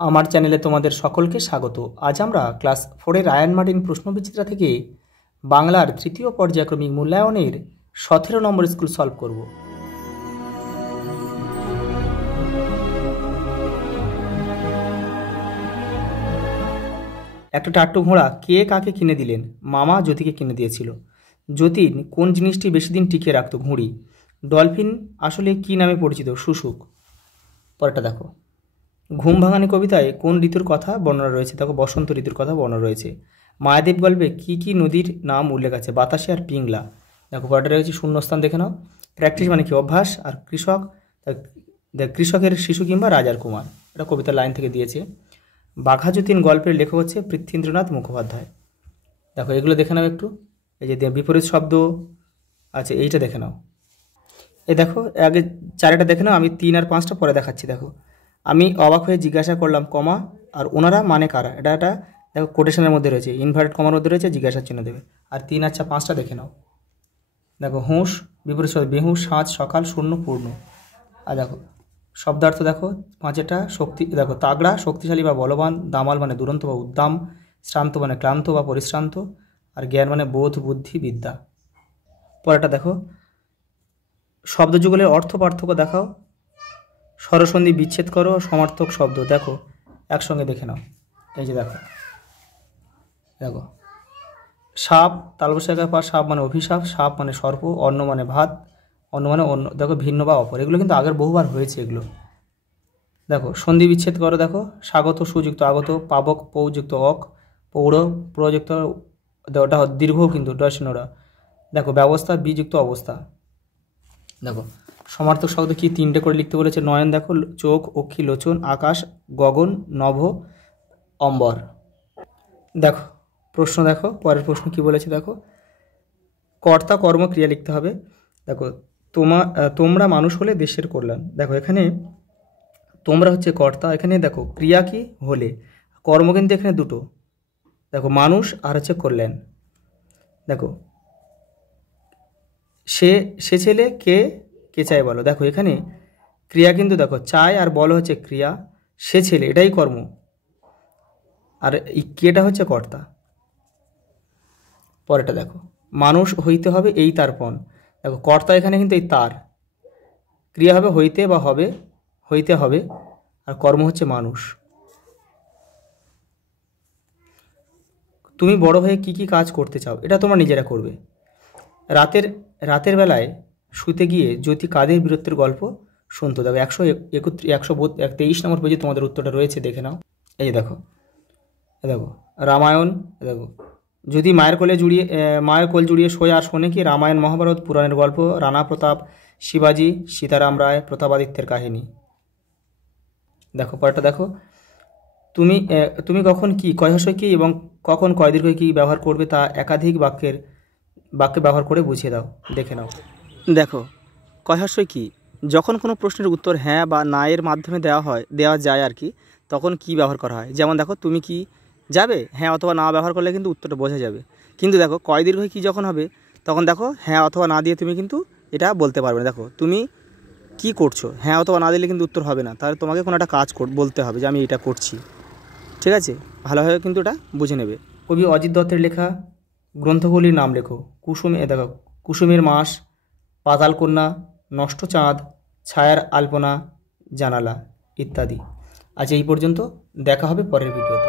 আমার চ্যানেলে তোমাদের সকলকে স্বাগত। আজ আমরা ক্লাস 4-এর আয়ান মার্টিন প্রশ্নবিচিত্রা থেকে বাংলার তৃতীয় পর্যায়ক্রমিক মূল্যায়নের 17 নম্বর স্কুল সলভ করব। একটা টাট্টু ঘোড়া কে কাকে কিনে দিলেন? মামা জ্যোতিকে কিনে দিয়েছিল। যতীন কোন জিনিসটি বেশি দিন টিকিয়ে রাখতো? ঘুড়ি। ডলফিন আসলে কি নামে পরিচিত? শুশুক। পরেরটা দেখো, ঘুম ভাঙানি কবিতায় কোন ঋতুর কথা বর্ণনা রয়েছে? দেখো, বসন্ত ঋতুর কথা বর্ণনা রয়েছে। মায়াদেব গল্পে কি কি নদীর নাম উল্লেখ আছে? বাতাসে আর পিংলা। দেখো, কয়টা রয়েছে? শূন্যস্থান দেখে নাও। প্র্যাকটিস মানে কি? অভ্যাস। আর কৃষক, কৃষকের শিশু কিংবা রাজার কুমার। এটা কবিতার লাইন থেকে দিয়েছে। বাঘা যতীন গল্পের লেখক হচ্ছে পৃথ্বীন্দ্রনাথ মুখোপাধ্যায়। দেখো, এগুলো দেখে নাও একটু। এই যে বিপরীত শব্দ আছে, এইটা দেখে নাও। এই দেখো, আগে চারটা দেখে নাও, আমি 3 আর 5টা পরে দেখাচ্ছি। দেখো, আমি অবাক হয়ে জিজ্ঞাসা করলাম, কমা, আর ওনারা মানে কারা? এটা দেখো কোটেশনের মধ্যে রয়েছে, ইনভার্টেড কমার মধ্যে রয়েছে, জিজ্ঞাসার চিহ্ন দেবে। আর 3 আর 5টা দেখে নাও। দেখো, হুঁশ, বিপরীত শব্দ বেহুঁশ, সাঁঝ, সকাল, শূন্য, পূর্ণ। আর দেখো শব্দার্থ দেখো, 5টা শক্তি। দেখো, তাগড়া শক্তিশালী বা বলবান, দামাল মানে দুরন্ত বা উদ্দাম, শ্রান্ত মানে ক্লান্ত বা পরিশ্রান্ত, আর জ্ঞান মানে বোধ, বুদ্ধি, বিদ্যা। পরেরটা দেখো, শব্দযুগলের অর্থ পার্থক্য দেখাও, স্বরসন্ধি বিচ্ছেদ করো, সমার্থক শব্দ দেখো, একসঙ্গে দেখে নাও। এই যে দেখো, দেখো সাপ, তালবসায় পা, সাপ মানে অভিশাপ, সাপ মানে সর্প, অন্ন মানে ভাত, অন্য মানে অন্য। দেখো, ভিন্ন বা অপর, এগুলো কিন্তু আগের বহুবার হয়েছে এগুলো। দেখো, সন্ধি বিচ্ছেদ করো। দেখো, স্বাগত সুযুক্ত আগত, পাবক পৌযুক্ত অক, পৌড় প্রযুক্ত, ওটা দীর্ঘ কিন্তু ডসনোরা। দেখো, ব্যবস্থা বিযুক্ত অবস্থা। দেখো, সমার্থক শব্দ কি 3টে করে লিখতে বলেছে? নয়ন দেখো, চোখ, অক্ষি, লোচন, আকাশ, গগন, নভ, অম্বর। দেখো প্রশ্ন, দেখো পরের প্রশ্ন কি বলেছে। দেখো, কর্তা কর্ম ক্রিয়া লিখতে হবে। দেখো, তোমরা মানুষ হলে দেশের কল্যাণ। দেখো, এখানে তোমরা হচ্ছে কর্তা, এখানে দেখো ক্রিয়া কি? হলে। কর্ম কিন্তু এখানে দুটো। দেখো, মানুষ আর হচ্ছে কল্যাণ। দেখো, সে ছেলে কে কে চায় বলো। দেখো, এখানে ক্রিয়া কিন্তু দেখো চায় আর বলো হচ্ছে ক্রিয়া, সে ছেলে এটাই কর্ম, আর এই কেটা হচ্ছে কর্তা। পরেরটা দেখো, মানুষ হইতে হবে এই তার পণ। দেখো, কর্তা এখানে কিন্তু এই তার, ক্রিয়া হবে হইতে বা হবে, হইতে হবে, আর কর্ম হচ্ছে মানুষ। তুমি বড় হয়ে কি কি কাজ করতে চাও? এটা তোমরা নিজেরা করবে। রাতের বেলায় শুতে গিয়ে জ্যোতি কাদের বীরত্বের গল্প শুনতো? দেখো, 123 নম্বর পেজে তোমাদের উত্তরটা রয়েছে, দেখে নাও। এই যে দেখো, দেখো রামায়ণ। দেখো, যদি মায়ের কোল জুড়িয়ে শোয় আর শোনে কি? রামায়ণ, মহাভারত, পুরাণের গল্প, রানা প্রতাপ, শিবাজি, সীতারাম রায়, প্রতাপাদিত্যের কাহিনী। দেখো, পরেরটা দেখো, তুমি কখন কি কয় হ্রস্বই কি এবং কখন কয় দীর্ঘই কি ব্যবহার করবে তা একাধিক বাক্যে ব্যবহার করে বুঝিয়ে দাও, দেখে নাও। দেখো, কয় হ্রস্বই কি, যখন কোনো প্রশ্নের উত্তর হ্যাঁ বা না এর মাধ্যমে দেওয়া যায় আর কি, তখন কি ব্যবহার করা হয়? যেমন দেখো, তুমি কি যাবে? হ্যাঁ অথবা না ব্যবহার করলে কিন্তু উত্তরটা বোঝা যাবে। কিন্তু দেখো, কয় দীর্ঘই কি যখন হবে, তখন দেখো হ্যাঁ অথবা না দিয়ে তুমি কিন্তু এটা বলতে পারবে না। দেখো, তুমি কি করছো, হ্যাঁ অথবা না দিলে কিন্তু উত্তর হবে না, তাহলে তোমাকে কোনো একটা কাজ বলতে হবে যে আমি এটা করছি। ঠিক আছে, ভালোভাবে কিন্তু এটা বুঝে নেবে। কবি অজিত দত্তের লেখা গ্রন্থগুলির নাম লেখো। দেখো, কুসুমের মাস, পাতালকন্যা, নষ্ট চাঁদ, ছায়ার আলপনা, জানালা ইত্যাদি। আজ এই পর্যন্ত, দেখা হবে পরের ভিডিওতে।